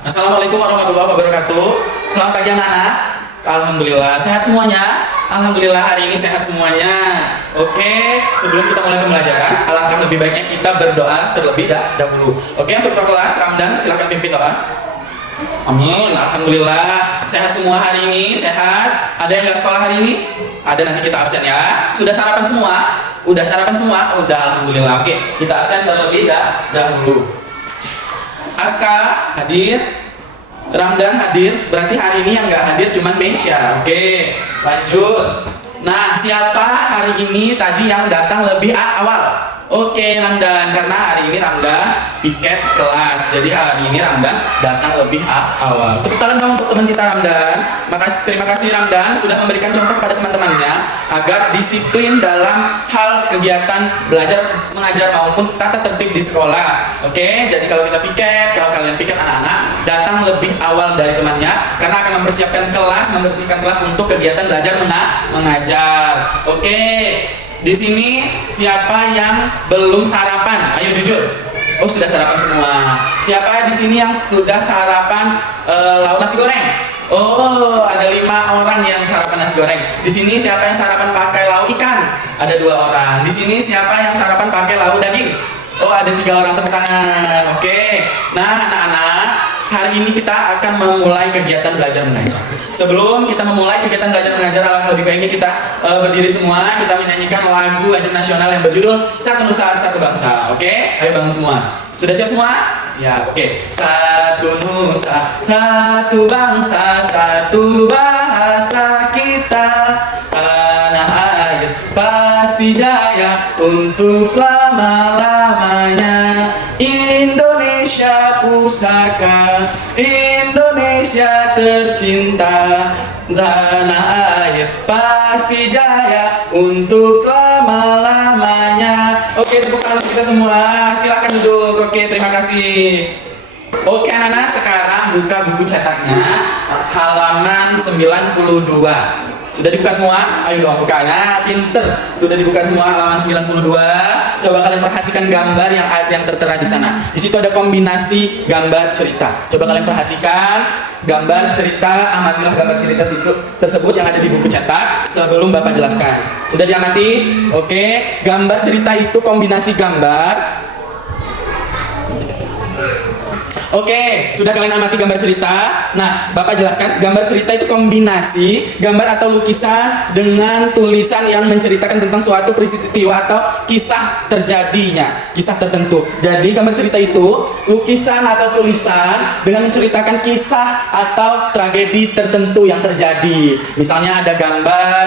Assalamualaikum warahmatullahi wabarakatuh. Selamat pagi anak-anak. Alhamdulillah sehat semuanya. Alhamdulillah hari ini sehat semuanya. Oke, sebelum kita mulai pembelajaran, alangkah lebih baiknya kita berdoa terlebih dahulu. Oke, untuk ketua kelas Ramdan silakan pimpin doa. Amin. Alhamdulillah sehat semua hari ini, sehat. Ada yang nggak sekolah hari ini? Ada, nanti kita absen ya. Sudah sarapan semua? Udah sarapan semua? Udah, alhamdulillah. Oke, kita absen terlebih dahulu. Aska hadir, Ramdan hadir, berarti hari ini yang nggak hadir cuman Mesya. Oke, lanjut. Nah, siapa hari ini tadi yang datang lebih awal? Oke, Ramdan, karena hari ini Ramdan piket kelas, jadi hari ini Ramdan datang lebih awal. Tepuk tangan dong untuk teman kita Ramdan. Terima kasih Ramdan sudah memberikan contoh kepada teman-temannya agar disiplin dalam hal kegiatan belajar mengajar maupun tata tertib di sekolah. Oke, jadi kalau kita piket, kalau kalian piket anak-anak, datang lebih awal dari temannya karena akan mempersiapkan kelas, membersihkan kelas untuk kegiatan belajar mengajar. Oke. Di sini siapa yang belum sarapan? Ayo jujur. Oh, sudah sarapan semua. Siapa di sini yang sudah sarapan lauk nasi goreng? Oh, ada 5 orang yang sarapan nasi goreng. Di sini siapa yang sarapan pakai lauk ikan? Ada 2 orang. Di sini siapa yang sarapan pakai lauk daging? Oh, ada 3 orang, tepuk tangan. Oke. Nah, anak-anak, hari ini kita akan memulai kegiatan belajar mengajar. Sebelum kita memulai kegiatan belajar mengajar, alangkah lebih baiknya kita berdiri semua, kita menyanyikan lagu wajib nasional yang berjudul Satu Nusa Satu Bangsa. Oke, ayo bangun semua. Sudah siap semua? Siap. Oke. Satu nusa, satu bangsa, satu bahasa kita. Tanah air pasti jaya untuk selama-lamanya. Indonesia pusaka, Indonesia tercinta, tanah air pasti jaya untuk selama-lamanya. Oke, tepuk tangan kita semua. Silahkan duduk. Oke, terima kasih. Oke anak-anak, sekarang buka buku cetaknya halaman 92. Sudah dibuka semua? Ayo dong bukanya, pinter. Sudah dibuka semua halaman 92. Coba kalian perhatikan gambar yang tertera di sana. Di situ ada kombinasi gambar cerita. Coba kalian perhatikan gambar cerita, amatilah gambar cerita tersebut yang ada di buku cetak sebelum Bapak jelaskan. Sudah diamati? Oke, gambar cerita itu kombinasi gambar. Oke, sudah kalian amati gambar cerita. Nah, Bapak jelaskan, gambar cerita itu kombinasi gambar atau lukisan dengan tulisan yang menceritakan tentang suatu peristiwa atau kisah terjadinya, kisah tertentu. Jadi, gambar cerita itu lukisan atau tulisan dengan menceritakan kisah atau tragedi tertentu yang terjadi. Misalnya ada gambar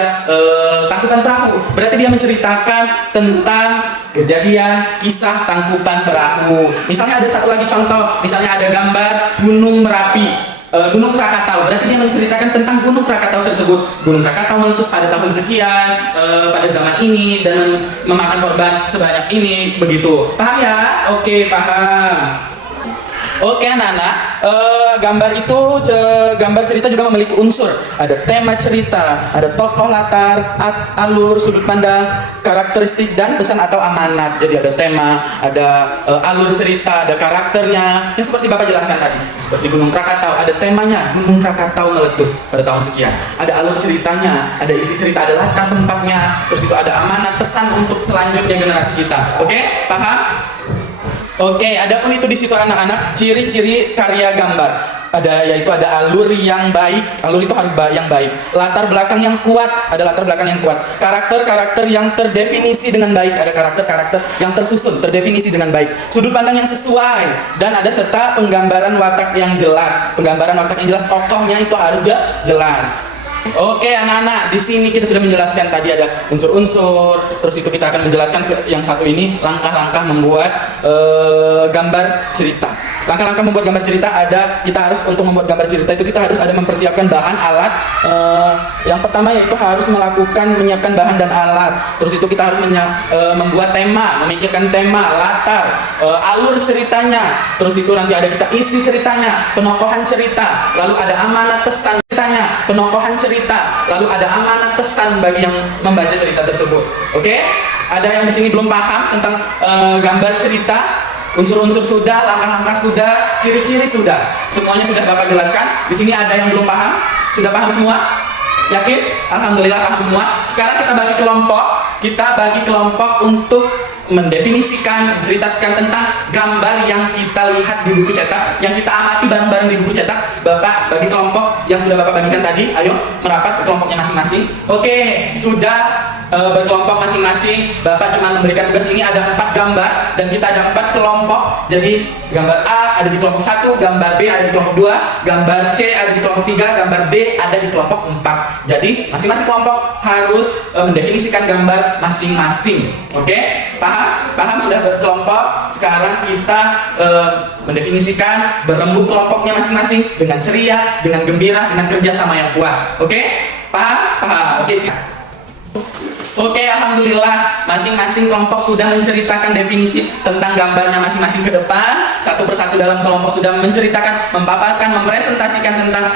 tangkuban perahu, berarti dia menceritakan tentang kejadian kisah tangkuban perahu. Misalnya ada satu lagi contoh, misalnya ada gambar Gunung Merapi, Gunung Krakatau, berarti dia menceritakan tentang Gunung Krakatau tersebut. Gunung Krakatau meletus pada tahun sekian, pada zaman ini dan memakan korban sebanyak ini, begitu. Paham ya? Oke, paham. Oke anak-anak, gambar cerita juga memiliki unsur. Ada tema cerita, ada tokoh latar, alur, sudut pandang, karakteristik dan pesan atau amanat. Jadi ada tema, ada alur cerita, ada karakternya. Yang seperti Bapak jelaskan tadi, seperti Gunung Krakatau, ada temanya, Gunung Krakatau meletus pada tahun sekian. Ada alur ceritanya, ada isi cerita, ada latar tempatnya. Terus itu ada amanat, pesan untuk selanjutnya generasi kita. Oke, paham? Oke, adapun itu di situ anak-anak, ciri-ciri karya gambar. Yaitu ada alur yang baik, alur itu harus yang baik. Latar belakang yang kuat, ada latar belakang yang kuat. Karakter-karakter yang terdefinisi dengan baik, ada karakter-karakter yang tersusun, terdefinisi dengan baik. Sudut pandang yang sesuai, dan ada serta penggambaran watak yang jelas. Penggambaran watak yang jelas, tokohnya itu harus jelas. Oke anak-anak, di sini kita sudah menjelaskan tadi ada unsur-unsur, terus itu kita akan menjelaskan yang satu ini langkah-langkah membuat gambar cerita. Langkah-langkah membuat gambar cerita ada, kita harus untuk membuat gambar cerita itu kita harus ada mempersiapkan bahan alat. Yang pertama yaitu harus menyiapkan bahan dan alat. Terus itu kita harus membuat tema, memikirkan tema, latar, alur ceritanya. Terus itu nanti ada kita isi ceritanya, penokohan cerita, lalu ada amanat pesan ceritanya, penokohan cerita, lalu ada amanat pesan bagi yang membaca cerita tersebut. Oke? Ada yang di sini belum paham tentang gambar cerita? Unsur-unsur sudah, langkah-langkah sudah, ciri-ciri sudah. Semuanya sudah Bapak jelaskan. Di sini ada yang belum paham? Sudah paham semua? Yakin? Alhamdulillah paham semua. Sekarang kita bagi kelompok. Kita bagi kelompok untuk mendefinisikan, menceritakan tentang gambar yang kita lihat di buku cetak, yang kita amati bareng-bareng di buku cetak. Bapak bagi kelompok yang sudah Bapak bagikan tadi. Ayo merapat ke kelompoknya masing-masing. Oke, sudah berkelompok masing-masing. Bapak cuma memberikan tugas ini, ada 4 gambar dan kita ada 4 kelompok. Jadi gambar A ada di kelompok 1, gambar B ada di kelompok 2, gambar C ada di kelompok 3, gambar D ada di kelompok 4. Jadi masing-masing kelompok harus mendefinisikan gambar masing-masing. Oke? Paham? Paham sudah berkelompok. Sekarang kita mendefinisikan berembuk kelompoknya masing-masing dengan ceria, dengan gembira, dengan kerjasama yang kuat. Oke? Paham? Paham. Oke, siap. Oke, alhamdulillah masing-masing kelompok sudah menceritakan definisi tentang gambarnya masing-masing ke depan. Satu persatu dalam kelompok sudah menceritakan, memaparkan, mempresentasikan tentang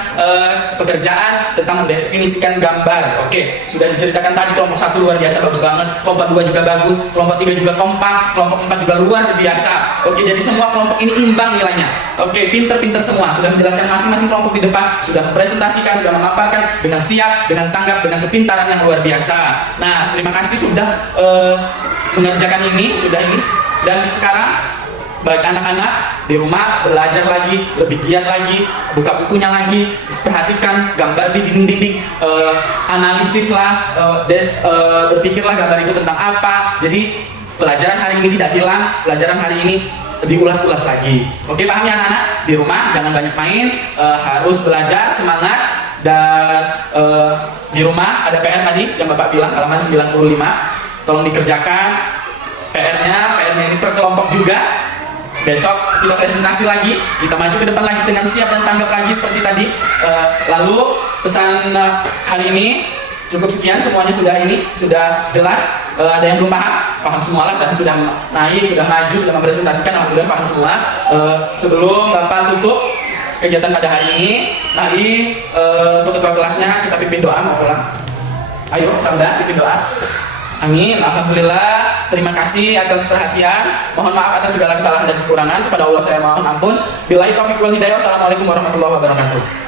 pekerjaan, tentang mendefinisikan gambar. Oke, sudah diceritakan tadi kelompok 1 luar biasa bagus banget, kelompok 2 juga bagus, kelompok 3 juga kompak, kelompok 4 juga luar biasa. Oke, jadi semua kelompok ini imbang nilainya. Oke, pinter-pinter semua, sudah menjelaskan masing-masing kelompok di depan, sudah mempresentasikan, sudah memaparkan dengan siap, dengan tanggap, dengan kepintaran yang luar biasa. Nah, terima kasih sudah mengerjakan ini, dan sekarang baik anak-anak di rumah belajar lagi, lebih giat lagi, buka bukunya lagi, perhatikan gambar di dinding-dinding, analisislah, dan berpikirlah gambar itu tentang apa. Jadi pelajaran hari ini tidak hilang, pelajaran hari ini diulas-ulas lagi. Oke, paham ya anak-anak? Di rumah jangan banyak main, harus belajar, semangat. Dan di rumah ada PR tadi yang Bapak bilang halaman 95, tolong dikerjakan PR-nya ini per kelompok juga. Besok kita presentasi lagi, kita maju ke depan lagi dengan siap dan tanggap lagi seperti tadi. Lalu pesan hari ini cukup sekian, semuanya sudah jelas. Ada yang belum paham semua lah, dan sudah naik, sudah maju, sudah mempresentasikan, alhamdulillah paham semua. Sebelum Bapak tutup kegiatan pada hari ini, mari untuk ketua kelasnya kita pimpin doa mau pulang. Ayo, kita pimpin doa. Amin. Alhamdulillah. Terima kasih atas perhatian. Mohon maaf atas segala kesalahan dan kekurangan. Kepada Allah saya mohon ampun. Billahi taufiq wal hidayah. Wassalamualaikum warahmatullahi wabarakatuh.